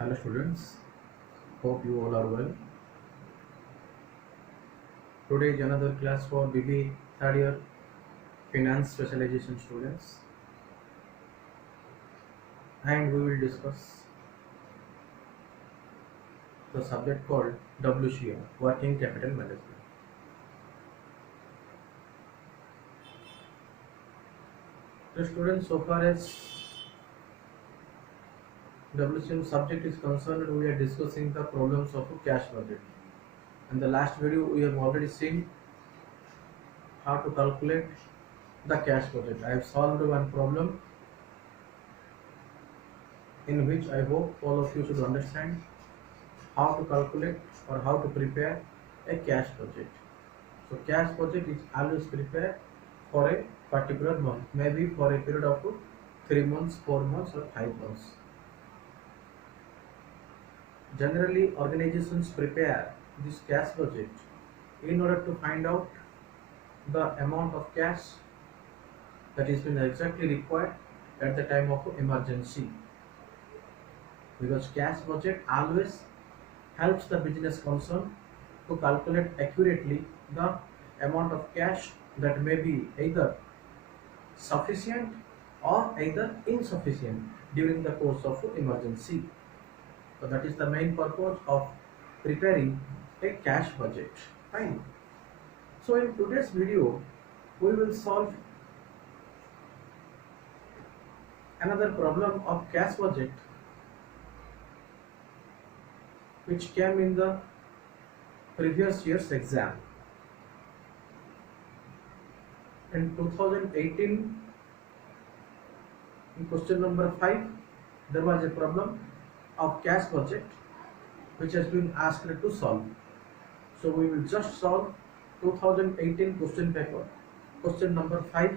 Hello students, hope you all are well. Today is another class for BB third year finance specialization students, and we will discuss the subject called WCM, Working Capital Management. The students, so far as WCM subject is concerned, we are discussing the problems of a cash budget. In the last video, we have already seen how to calculate the cash budget. I have solved one problem in which I hope all of you should understand how to calculate or how to prepare a cash budget. So cash budget is always prepared for a particular month, maybe for a period of 3 months, 4 months or 5 months. Generally organizations prepare this cash budget in order to find out the amount of cash that is been exactly required at the time of emergency, because cash budget always helps the business concern to calculate accurately the amount of cash that may be either sufficient or either insufficient during the course of emergency. So that is the main purpose of preparing a cash budget. Fine. So in today's video, we will solve another problem of cash budget which came in the previous year's exam. In 2018, in question number 5, there was a problem of cash budget which has been asked to solve. So we will just solve 2018 question paper, question number 5,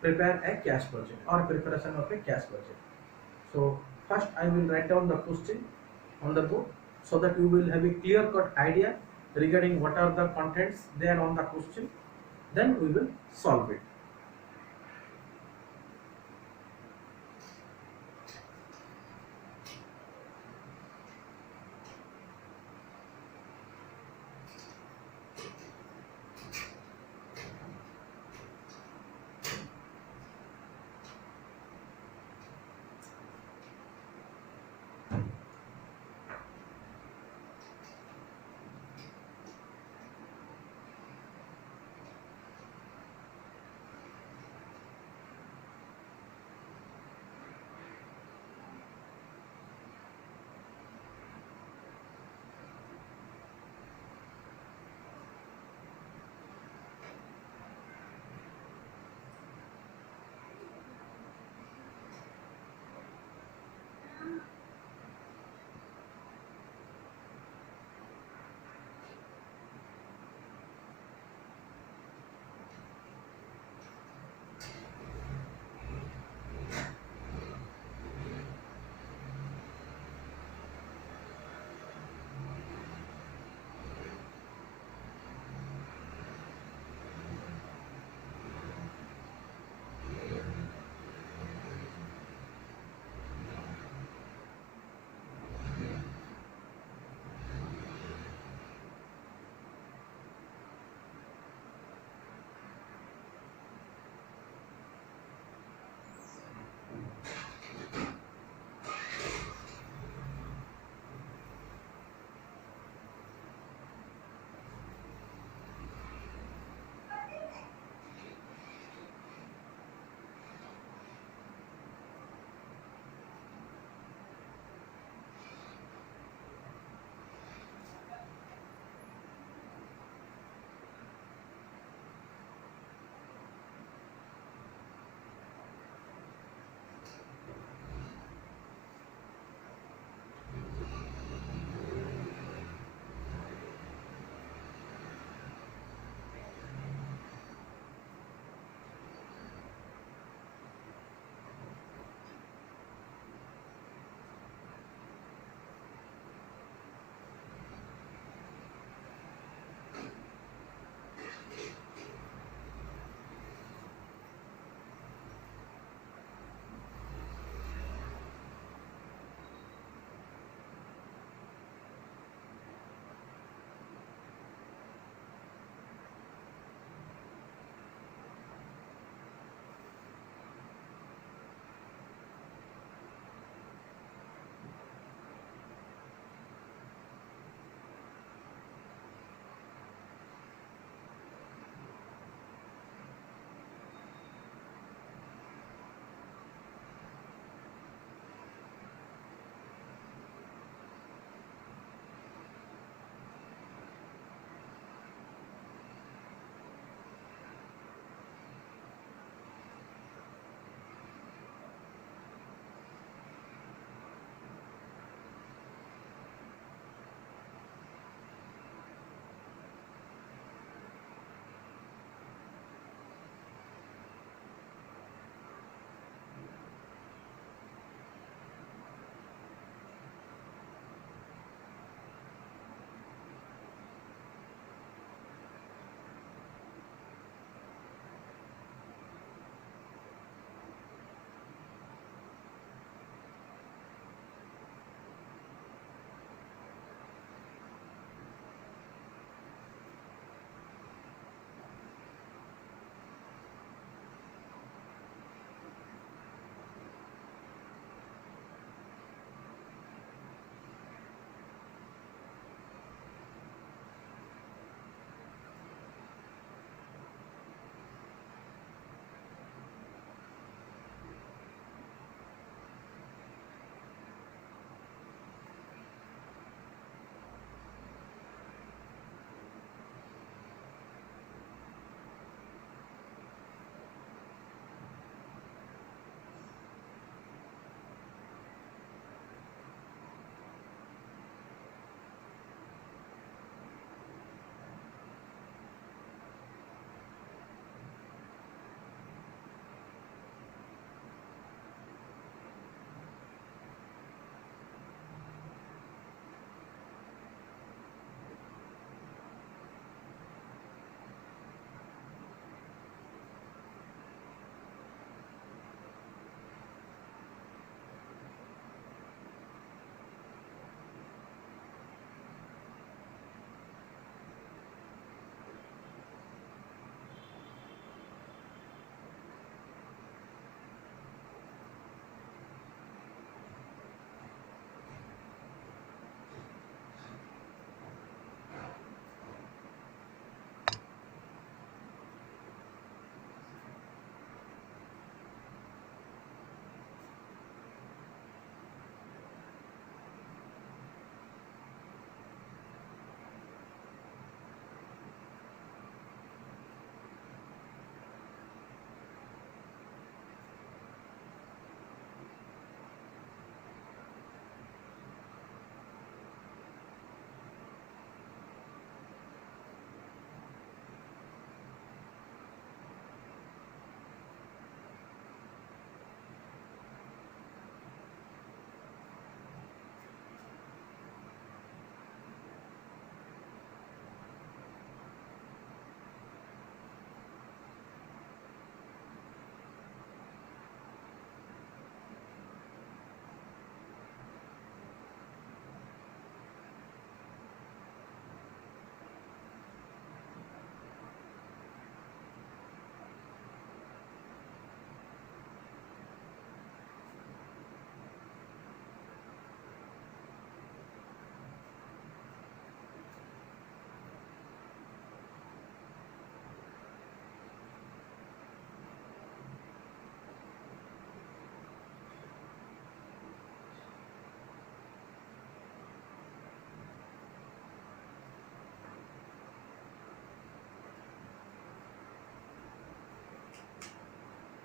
prepare a cash budget or preparation of a cash budget. So first I will write down the question on the board so that you will have a clear cut idea regarding what are the contents there on the question. Then we will solve it.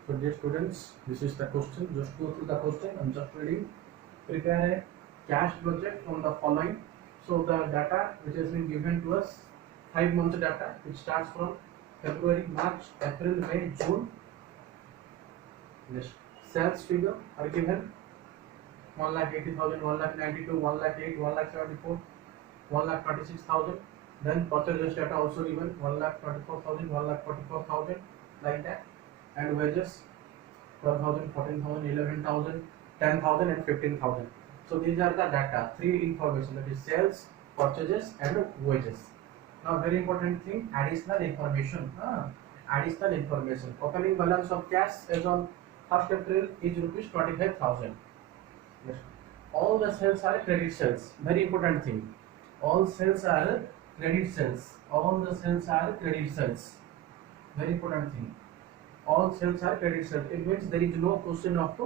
So dear students, this is the question. Just go through the question. I'm just reading. Prepare a cash budget from the following. So the data which has been given to us, 5 months data, which starts from February, March, April, May, June. Next, sales figure are given: 1,80,000, 1,92,000, 1,08,000, 1,74,000, 1,26,000. Then purchases data also given: 1,24,000, 1,44,000, like that. And wages: 12,000, 14,000, 11,000, 10,000 and 15,000. So these are the data, three information, that is sales, purchases and wages. Now very important thing, additional information. Additional information. Opening balance of cash as on 1st April is rupees 25,000. Yes. All the sales are credit sales. Very important thing. All sales are credit sales. All the sales are credit sales. Very important thing. All sales are credit sales. It means there is no question of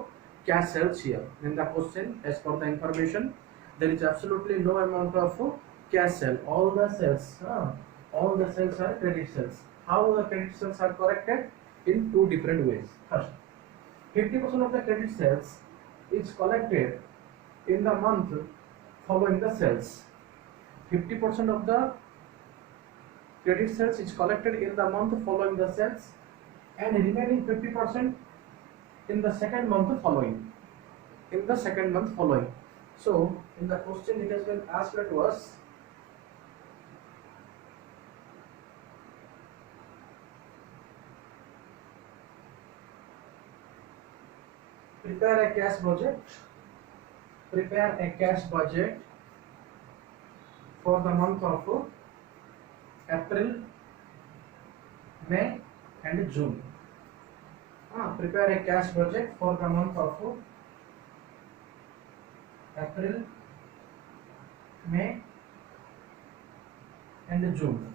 cash sales here. In the question, as per the information, there is absolutely no amount of cash sale. All the sales are credit sales. How the credit sales are collected? In two different ways. First, 50% of the credit sales is collected in the month following the sales. 50% of the credit sales is collected in the month following the sales, and remaining 50% in the second month following. So in the question it has been asked to us, prepare a cash budget for the month of April, May and June. Prepare a cash budget for the month of April, May and June.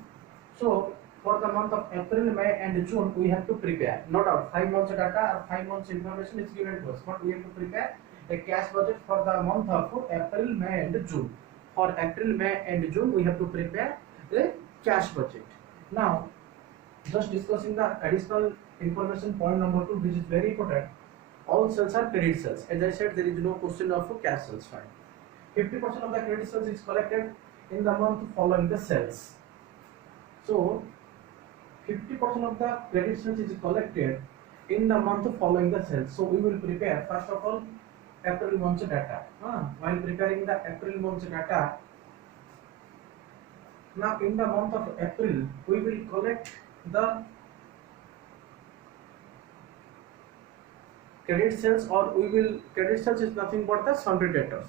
So for the month of April, May and June, we have to prepare. No doubt, 5 months data or 5 months information is given to us, but we have to prepare a cash budget for the month of April, May and June. For April, May and June, we have to prepare a cash budget. Now, just discussing the additional information, point number 2, which is very important. All sales are credit sales. As I said, there is no question of cash sales. Fine. 50% of the credit sales is collected in the month following the sales. So 50% of the credit sales is collected in the month following the sales. So we will prepare first of all April month's data. While preparing the April month's data, now in the month of April we will collect the credit sales, or credit sales is nothing but the sundry debtors.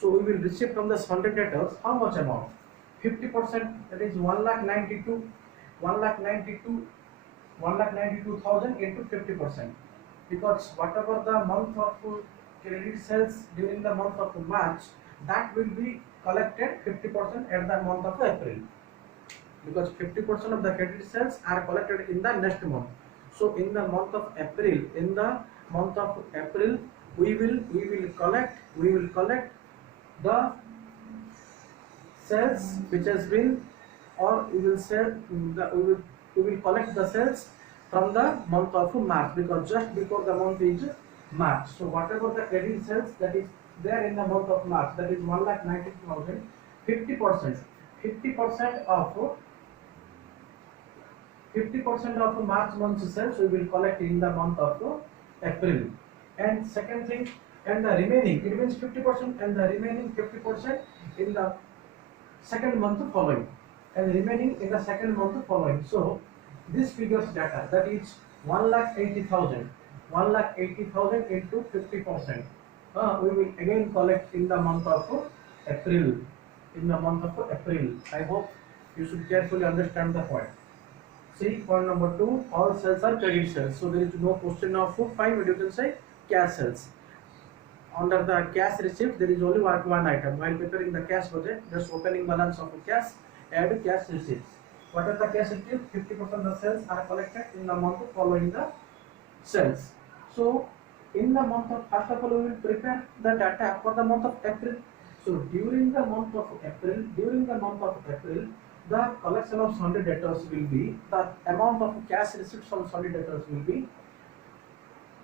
So we will receive from the sundry debtors how much amount? 50%, that is 1,92,000 into 50%. Because whatever the month of credit sales during the month of March, that will be collected 50% at the month of April. Because 50% of the credit sales are collected in the next month. So in the month of April, we will collect the sales which has been, or we will collect the sales from the month of March, because just before the month is March. So whatever the credit sales that is there in the month of March, that is 1,90,000, 50% of March month's sales we will collect in the month of April. And second thing, and the remaining, it means 50%, and the remaining 50% in the second month following, and remaining in the second month following. So this figures data, that is 1,80,000 into 50%. We will again collect in the month of April. I hope you should carefully understand the point. See, point number 2, all sales are credit sales. So there is no question of fine, you can say cash sales. Under the cash receipt, there is only one item. While preparing the cash budget, just opening balance of cash, add cash receipts. What are the cash receipts? 50% of the sales are collected in the month following the sales. So in the month of, first of all, we will prepare the data for the month of April. So during the month of April, the collection of sundry debtors will be, the amount of cash receipts from sundry debtors will be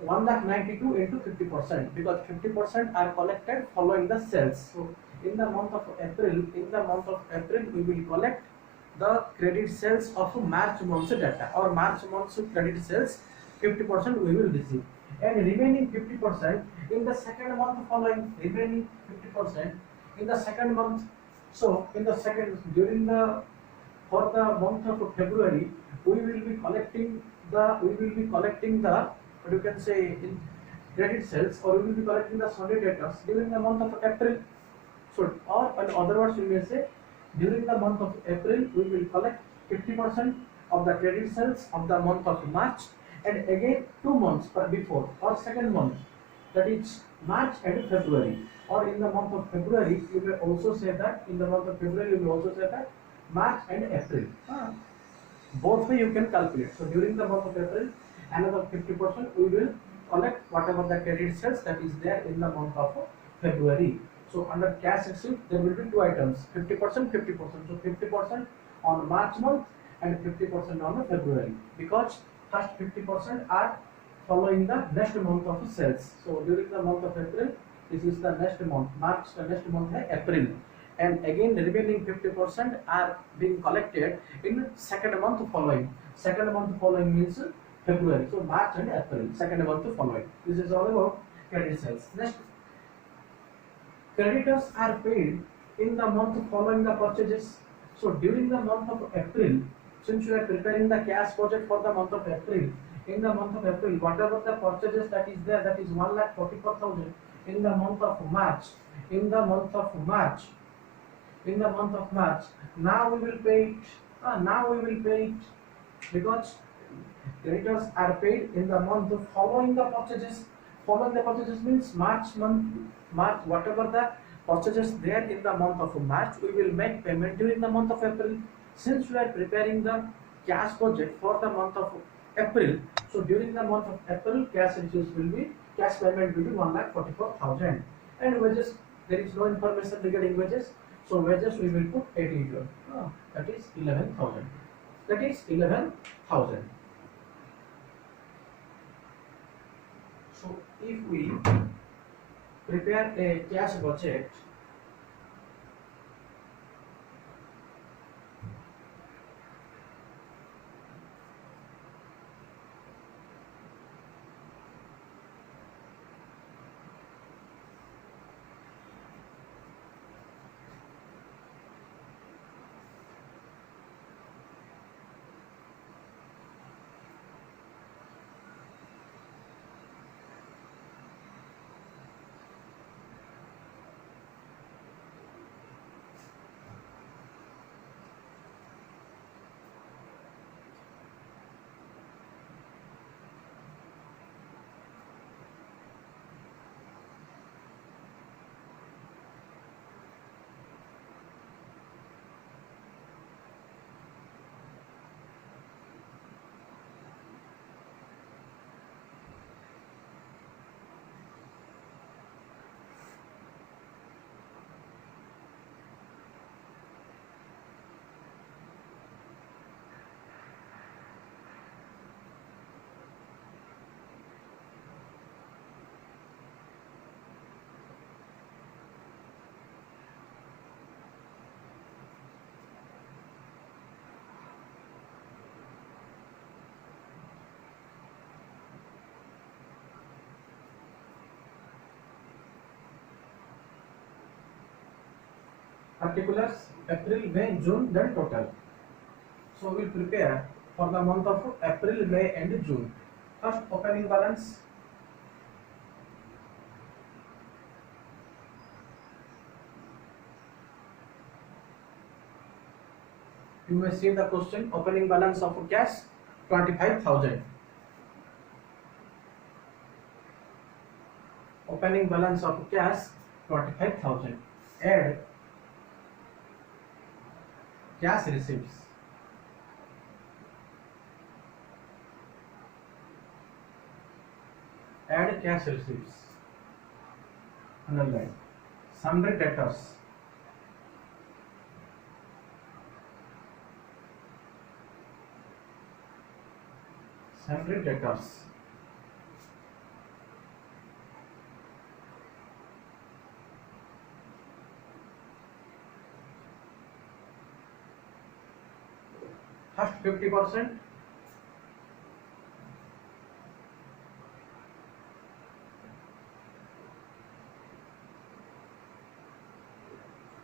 1,92,000 into 50%, because 50% are collected following the sales. So in the month of April, we will collect the credit sales of March month's data, or March month's credit sales 50% we will receive, and remaining 50% in the second month following, remaining 50% in the second month. So in the second, during the, for the month of February, we will be collecting the, what you can say, in credit sales, or we will be collecting the Sunday debtors during the month of April. So, or in other words, we may say during the month of April we will collect 50% of the credit sales of the month of March, and again 2 months before, or second month, that is March and February. Or in the month of February, you may also say that, in the month of February you may also say that March and April. Both way you can calculate. So during the month of April, another 50% we will collect whatever the credit sales that is there in the month of February. So under cash receipt there will be two items, 50%, 50%. So 50% on March month and 50% on February, because first 50% are following the next month of sales. So during the month of April, this is the next month, March, the next month is April, and again the remaining 50% are being collected in second month following. Second month following means February. So March and April, second month following. This is all about credit sales. Next, creditors are paid in the month following the purchases. So during the month of April, since you are preparing the cash budget for the month of April, in the month of April, whatever the purchases that is there, that is 1,44,000. In the month of March, now we will pay it, because creditors are paid in the month following the purchases. Following the purchases means March, whatever the purchases there in the month of March, we will make payment during the month of April. Since we are preparing the cash budget for the month of April, so during the month of April, cash payment will be 1,44,000. And wages, there is no information regarding wages, so wages we will put 80 here. That is 11,000. So if we prepare a cash budget, particulars April, May, June, then total. So we will prepare for the month of April, May and June. First, opening balance. You may see the question, opening balance of cash 25,000. Opening balance of cash 25,000. Add cash receipts. Add cash receipts. Underline. Sundry debtors. Sundry debtors. first 50%,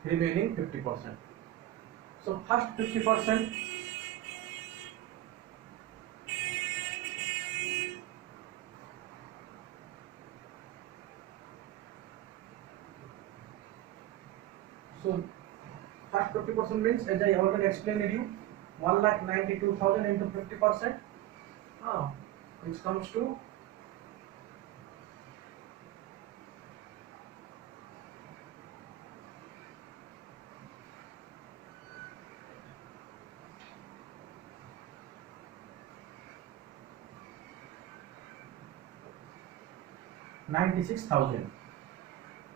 remaining 50%. So first 50%, so first 50% means, as I already explained to you, 1,92,000 into 50%, which comes to 96,000.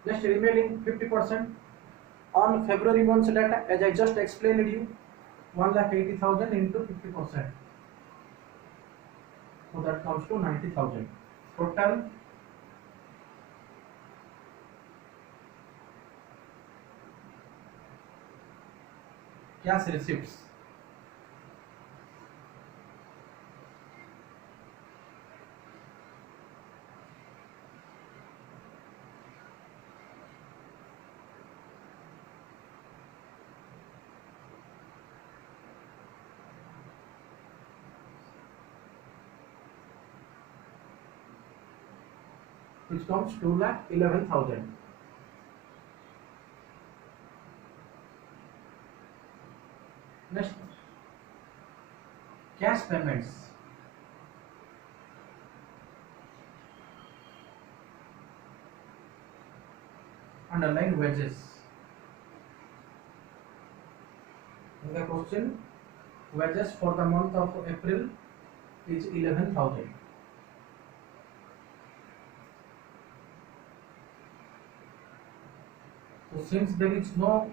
Next, remaining 50% on February month's data, as I just explained to you, 1,80,000 into 50%. So that comes to 90,000. Total cash receipts, which comes 2,11,000. Next, cash payments. Underline wages. In the question, wages for the month of April is 11,000. So since there is no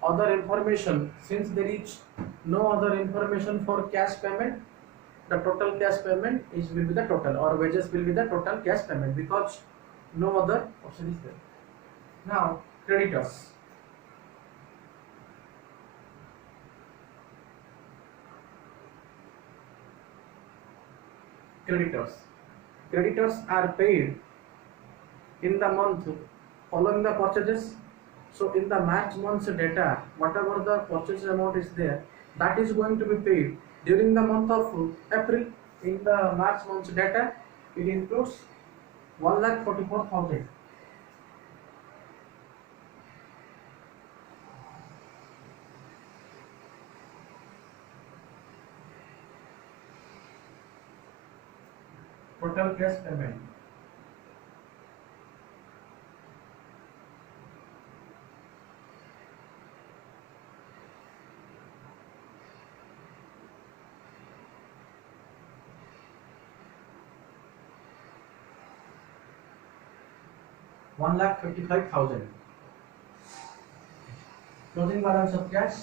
other information, for cash payment, the total cash payment will be the total, or wages will be the total cash payment, because no other option is there. Now, creditors. Creditors are paid in the month following the purchases. So in the March month's data, whatever the purchase amount is there, that is going to be paid during the month of April. In the March month's data, it includes 1,44,000. Total cash payment. $1,55,000. Closing balance of cash,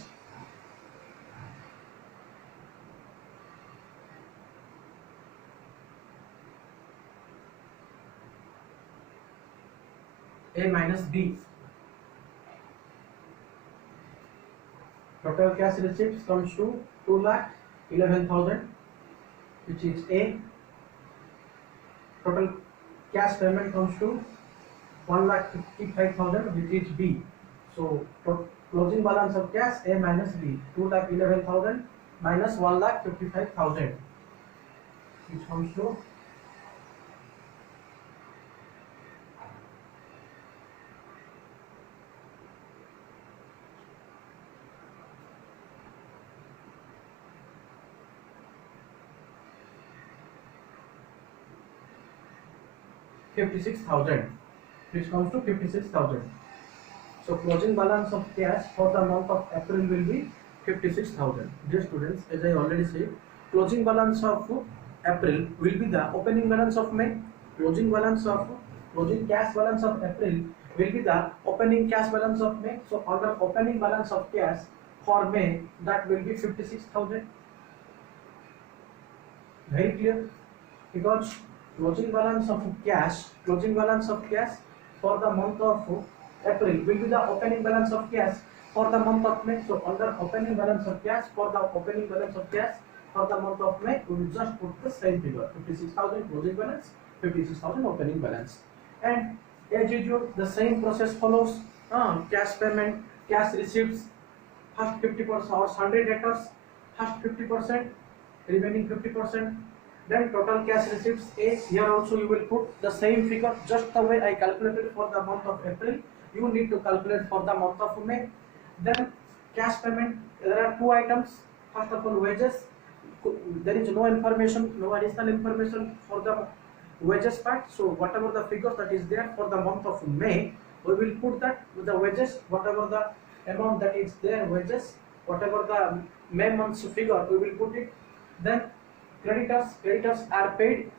A minus B. Total cash receipts comes to 2,11,000, which is A. Total cash payment comes to 1,55,000, which is B. So closing balance of cash, A minus B, 2,11,000 minus 1,55,000, which comes to 56,000, which comes to 56,000. So closing balance of cash for the month of April will be 56,000. Dear students, as I already said, closing balance of April will be the opening balance of May. Closing cash balance of April will be the opening cash balance of May. So under opening balance of cash for May, that will be 56,000. Very clear? Because closing balance of cash for the month of April will be the opening balance of cash for the month of May. So under opening balance of cash, for the opening balance of cash for the month of May, we will just put the same figure, 56,000 closing balance, 56,000 opening balance. And as usual, the same process follows. Cash payment, cash receipts, first 50% or 100 debtors, first 50%, remaining 50%. Then total cash receipts A. Here also you will put the same figure, just the way I calculated for the month of April. You need to calculate for the month of May. Then cash payment, there are two items. First of all, wages. There is no information, no additional information for the wages part. So whatever the figure that is there for the month of May, we will put that with the wages, whatever the amount that is there, wages, whatever the May month's figure, we will put it. Then creditors are paid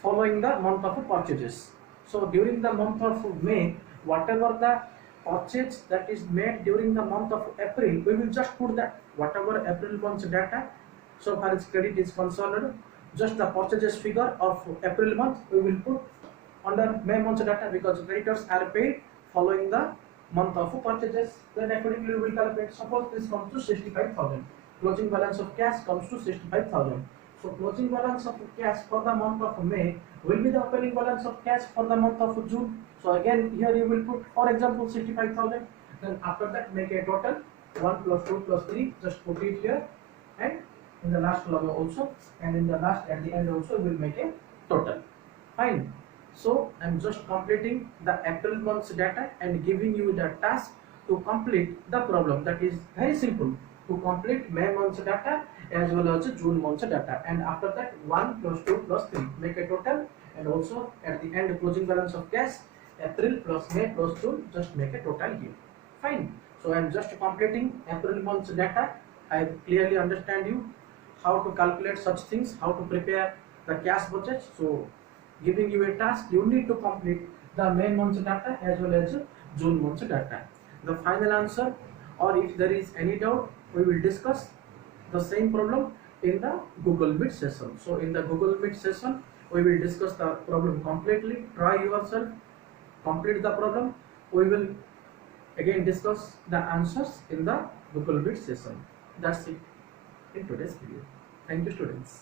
following the month of purchases. So during the month of May, whatever the purchase that is made during the month of April, we will just put that whatever April month's data. So far as credit is concerned, just the purchases figure of April month we will put under May month's data, because creditors are paid following the month of purchases. Then accordingly we will calculate. Suppose this comes to 65,000. Closing balance of cash comes to 65,000. So closing balance of cash for the month of May will be the opening balance of cash for the month of June. So again here you will put, for example, 65,000. Then after that make a total 1 plus 2 plus 3. Just put it here, and in the last column also, and in the last at the end also we will make a total. Fine. So I am just completing the April month's data and giving you the task to complete the problem. That is very simple, to complete May month's data as well as June month's data, and after that 1 plus 2 plus 3 make a total, and also at the end closing balance of cash April plus May plus June, just make a total here. Fine. So I am just completing April month's data. I clearly understand you how to calculate such things, how to prepare the cash budget. So giving you a task, you need to complete the May month's data as well as June month's data. The final answer, or if there is any doubt, we will discuss the same problem in the Google Meet session. So in the Google Meet session we will discuss the problem completely. Try yourself, complete the problem. We will again discuss the answers in the Google Meet session. That's it in today's video. Thank you, students.